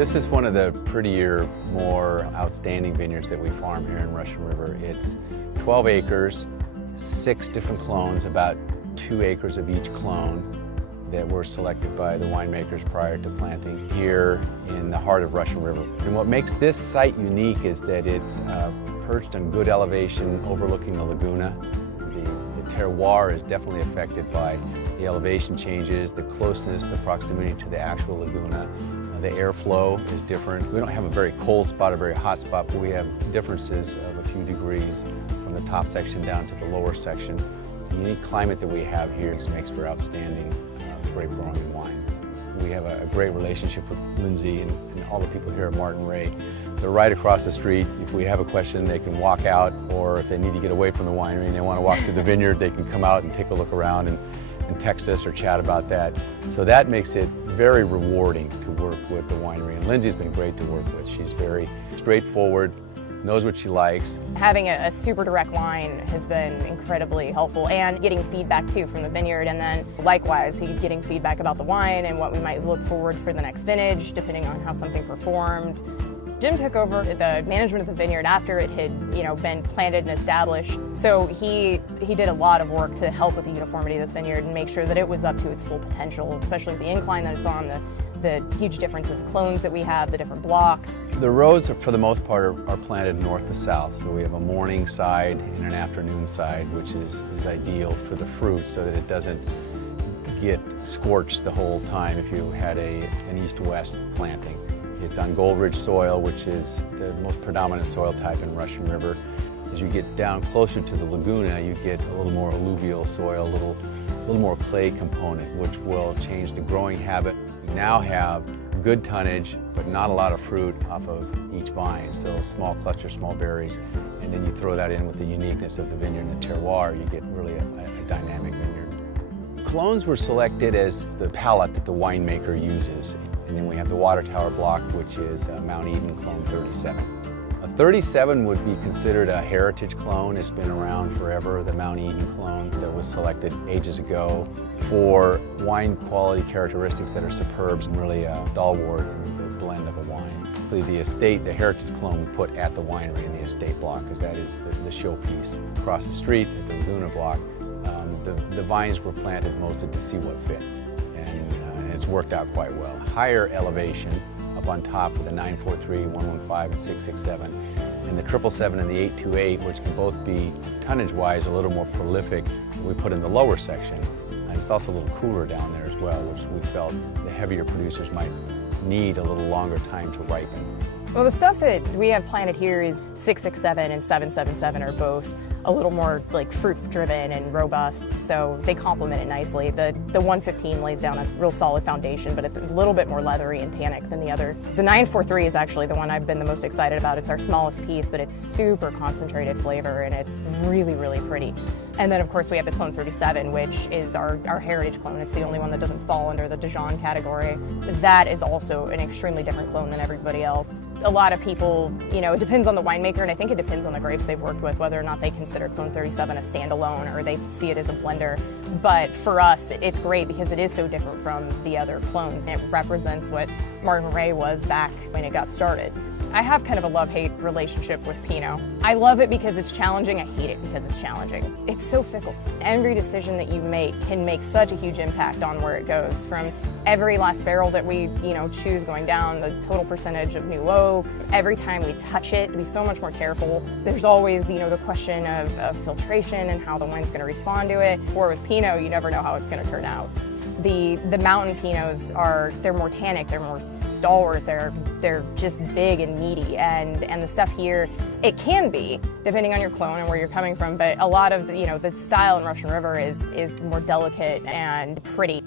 This is one of the prettier, more outstanding vineyards that we farm here in Russian River. It's 12 acres, 6 different clones, about 2 acres of each clone that were selected by the winemakers prior to planting here in the heart of Russian River. And what makes this site unique is that it's perched on good elevation overlooking the laguna. The terroir is definitely affected by the elevation changes, the closeness, the proximity to the actual laguna. The airflow is different. We don't have a very cold spot, a very hot spot, but we have differences of a few degrees from the top section down to the lower section. The unique climate that we have here makes for outstanding grape growing wines. We have a great relationship with Lindsay and all the people here at Martin Ray. They're right across the street. If we have a question, they can walk out, or if they need to get away from the winery and they want to walk to the vineyard, they can come out and take a look around and text us or chat about that. So that makes it very rewarding to work with the winery. And Lindsay's been great to work with. She's very straightforward, knows what she likes. Having a super direct line has been incredibly helpful, and getting feedback too from the vineyard, and then likewise getting feedback about the wine and what we might look forward for the next vintage depending on how something performed. Jim took over the management of the vineyard after it had, been planted and established. So he did a lot of work to help with the uniformity of this vineyard and make sure that it was up to its full potential, especially the incline that it's on, the huge difference of clones that we have, the different blocks. The rows, for the most part, are planted north to south. So we have a morning side and an afternoon side, which is ideal for the fruit so that it doesn't get scorched the whole time if you had an east-west planting. It's on Gold Ridge soil, which is the most predominant soil type in Russian River. As you get down closer to the laguna, you get a little more alluvial soil, a little more clay component, which will change the growing habit. We now have good tonnage, but not a lot of fruit off of each vine, so small clusters, small berries, and then you throw that in with the uniqueness of the vineyard and the terroir, you get really a dynamic vineyard. Clones were selected as the palette that the winemaker uses. And then we have the Water Tower block, which is Mount Eden clone 37. A 37 would be considered a heritage clone. It's been around forever, the Mount Eden clone that was selected ages ago for wine quality characteristics that are superb and really stalwart in the blend of a wine. The estate, the heritage clone we put at the winery in the estate block, because that is the showpiece. Across the street at the Laguna block, the vines were planted mostly to see what fit. And it's worked out quite well. Higher elevation up on top of the 943, 115, and 667, and the 777 and the 828, which can both be tonnage-wise a little more prolific, we put in the lower section. And it's also a little cooler down there as well, which we felt the heavier producers might need a little longer time to ripen. Well, the stuff that we have planted here is 667 and 777 are both a little more like fruit-driven and robust, so they complement it nicely. The 115 lays down a real solid foundation, but it's a little bit more leathery and tannic than the other. The 943 is actually the one I've been the most excited about. It's our smallest piece, but it's super concentrated flavor, and it's really, really pretty. And then, of course, we have the clone 37, which is our heritage clone. It's the only one that doesn't fall under the Dijon category. That is also an extremely different clone than everybody else. A lot of people, it depends on the winemaker, and I think it depends on the grapes they've worked with, whether or not they consider clone 37 a standalone or they see it as a blender. But for us, it's great because it is so different from the other clones. It represents what Martin Ray was back when it got started. I have kind of a love-hate relationship with Pinot. I love it because it's challenging. I hate it because it's challenging. It's so fickle. Every decision that you make can make such a huge impact on where it goes. From every last barrel that we, choose going down, the total percentage of new oak, every time we touch it, to be so much more careful. There's always, the question of filtration and how the wine's going to respond to it. Or with Pinot, you never know how it's going to turn out. The mountain Pinots they're more tannic, they're more stalwart, they're just big and meaty, and the stuff here, it can be, depending on your clone and where you're coming from, but a lot of the style in Russian River is more delicate and pretty.